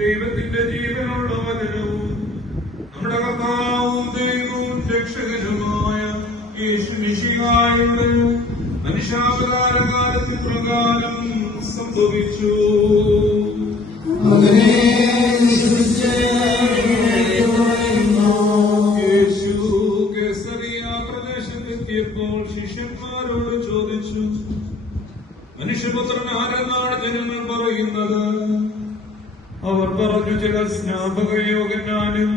ദൈവത്തിന്റെ ജീവനുള്ള വചനവും നമ്മുടെ കർത്താവും ദൈവവും രക്ഷകനുമായ യേശുമിശിഹായുടെ മനുഷ്യാവതാരകാലത്തിൽ പ്രകാരം സംഭവിച്ചു. യേശു കേസറിയ പ്രദേശത്തെത്തിയപ്പോൾ ശിഷ്യന്മാരോട് ചോദിച്ചു, മനുഷ്യപുത്രൻ ആരെന്നാണ് ജനങ്ങൾ പറയുന്നത്? അവർ പറഞ്ഞു, ചിലർ സ്നാപകയോഗ്യനാനും,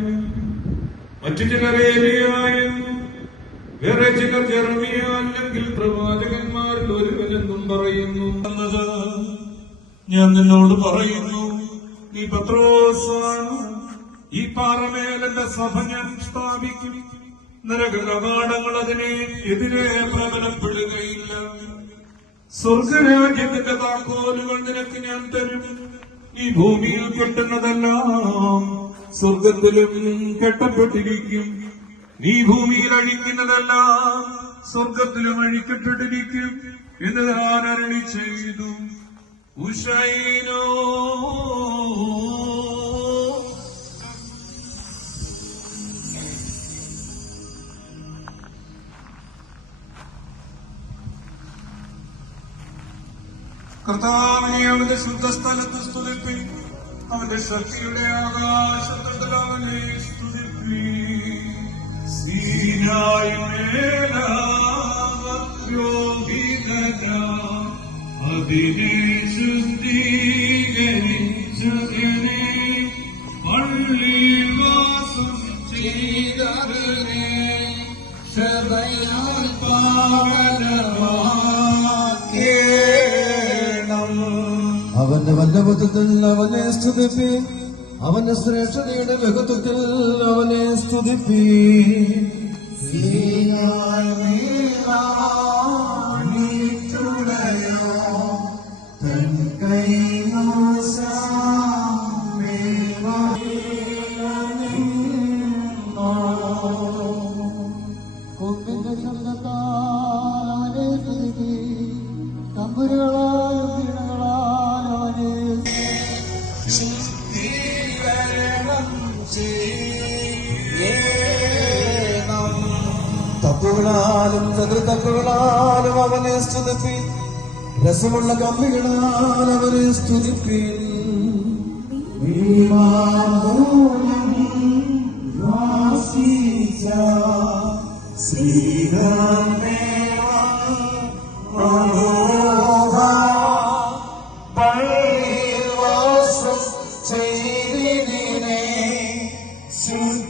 മറ്റു ചിലർ ഏലിയായും, വേറെ ചിലർ ജെറമിയ അല്ലെങ്കിൽ പ്രവാചകന്മാരിൽ ഒരുവനെന്നും പറയുന്നു. ഞാൻ നിന്നോട് പറയുന്നു, ഈ പത്രോസാണ്, ഈ പാറമേലെന്റെ സഭ ഞാൻ സ്ഥാപിക്കും. നരകകവാടങ്ങൾ അതിനെ എതിരെ പ്രബലപ്പെടുകയില്ല. സ്വർഗരാജ്യത്തിന്റെ താക്കോലുകൾ നിനക്ക് ഞാൻ തരും. ഈ ഭൂമിയിൽ കെട്ടുന്നതെല്ലാം സ്വർഗത്തിലും കെട്ടപ്പെട്ടിരിക്കും. നീ ഭൂമിയിൽ അഴിക്കുന്നതെല്ലാം സ്വർഗത്തിലും അഴിക്കപ്പെട്ടിരിക്കും എന്ന് ഞാൻ അരുളി ചെയ്തു. ഉശൈനോ കർത്താവിനെ അവന്റെ ശുദ്ധസ്ഥലത്ത് സ്തുതിപ്പി, അവന്റെ ശക്തിയുടെ ആകാശത്തിൽ അവനെ സ്തുതിപ്പി. അതിനെ ശുദ്ധീകരിച്ചതിനെ പള്ളിയിൽ വാസം ചെയ്തതിനെ സദയാൽ അവന്റെ വല്ലഭത്വത്തിൽ അവനെ സ്തുതിപ്പി, അവന്റെ ശ്രേഷ്ഠതയുടെ ബഹുത്വത്തിൽ അവനെ സ്തുതിപ്പി. തപ്പുകളാലും ചതുർത്തപ്പുകളാലും അവനെ സ്തുതിപ്പി, രസമുള്ള കമ്പികളാൽ അവനെ സ്തുതിപ്പി.